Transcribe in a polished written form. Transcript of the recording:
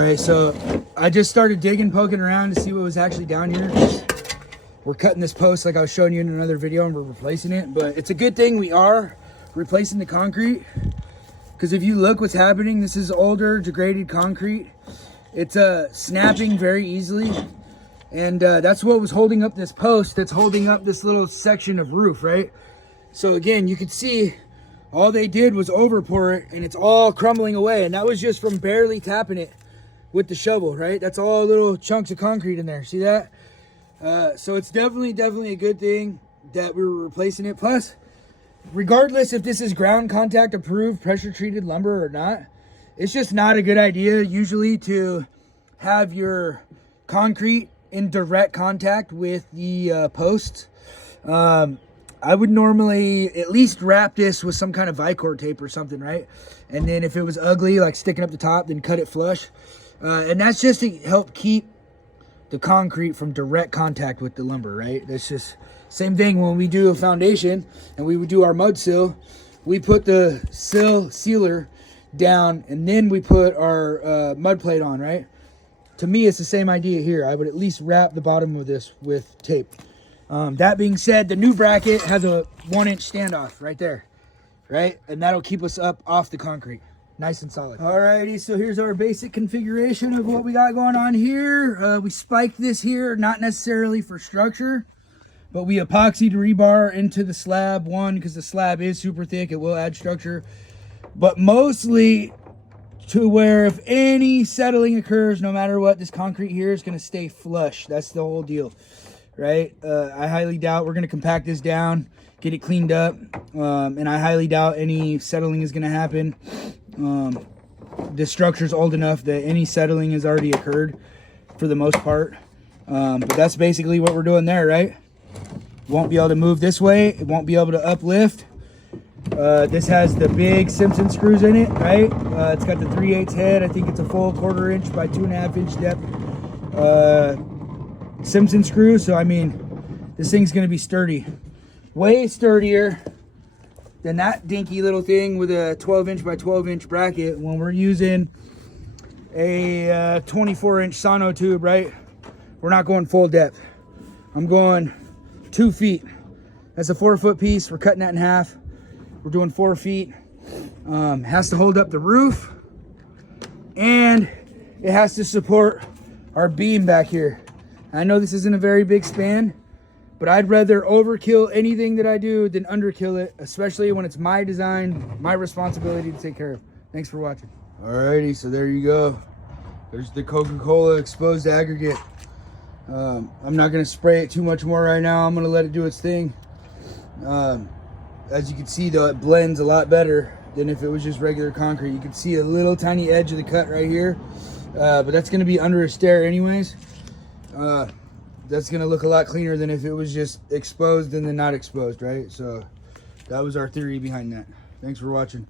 right, so I just started digging, poking around to see what was actually down here. We're cutting this post like I was showing you in another video, and we're replacing it. But it's a good thing we are replacing the concrete, because if you look what's happening, this is older, degraded concrete. It's snapping very easily, and that's what was holding up this post that's holding up this little section of roof, right? So again, you can see all they did was over pour it, and it's all crumbling away, and that was just from barely tapping it with the shovel, right? That's all little chunks of concrete in there. See that? So it's definitely a good thing that we were replacing it. Plus, regardless if this is ground contact approved pressure treated lumber or not, it's just not a good idea usually to have your concrete in direct contact with the posts. I would normally at least wrap this with some kind of Vicor tape or something, right? And then if it was ugly, like sticking up the top, then cut it flush. And that's just to help keep the concrete from direct contact with the lumber, right? That's just same thing when we do a foundation and we would do our mud sill. We put the sill sealer down and then we put our mud plate on, right? To me, it's the same idea here. I would at least wrap the bottom of this with tape. That being said, the new bracket has a 1-inch standoff right there, right? And that'll keep us up off the concrete. Nice and solid. Alrighty, so here's our basic configuration of what we got going on here. We spiked this here, not necessarily for structure, but we epoxied rebar into the slab. One, because the slab is super thick, it will add structure. But mostly to where if any settling occurs, no matter what, this concrete here is going to stay flush. That's the whole deal, right? I highly doubt we're going to compact this down, get it cleaned up, and I highly doubt any settling is going to happen. The structure's old enough that any settling has already occurred for the most part. But that's basically what we're doing there, right? Won't be able to move this way. It won't be able to uplift. This has the big Simpson screws in it, right? It's got the 3/8 head. I think it's a full 1/4 inch by 2.5 inch depth Simpson screws. So I mean, this thing's gonna be sturdy, way sturdier than that dinky little thing with a 12-inch by 12-inch bracket. When we're using a 24-inch sono tube, right? We're not going full depth. I'm going 2 feet. That's a 4-foot piece. We're cutting that in half. We're doing 4 feet. Has to hold up the roof, and it has to support our beam back here. I know this isn't a very big span, but I'd rather overkill anything that I do than underkill it, especially when it's my design, my responsibility to take care of. Thanks for watching. Alrighty, so there you go. There's the Coca-Cola exposed aggregate. I'm not gonna spray it too much more right now. I'm gonna let it do its thing. As you can see though, it blends a lot better than if it was just regular concrete. You can see a little tiny edge of the cut right here, but that's gonna be under a stair anyways. That's gonna look a lot cleaner than if it was just exposed and then not exposed, right? So that was our theory behind that. Thanks for watching.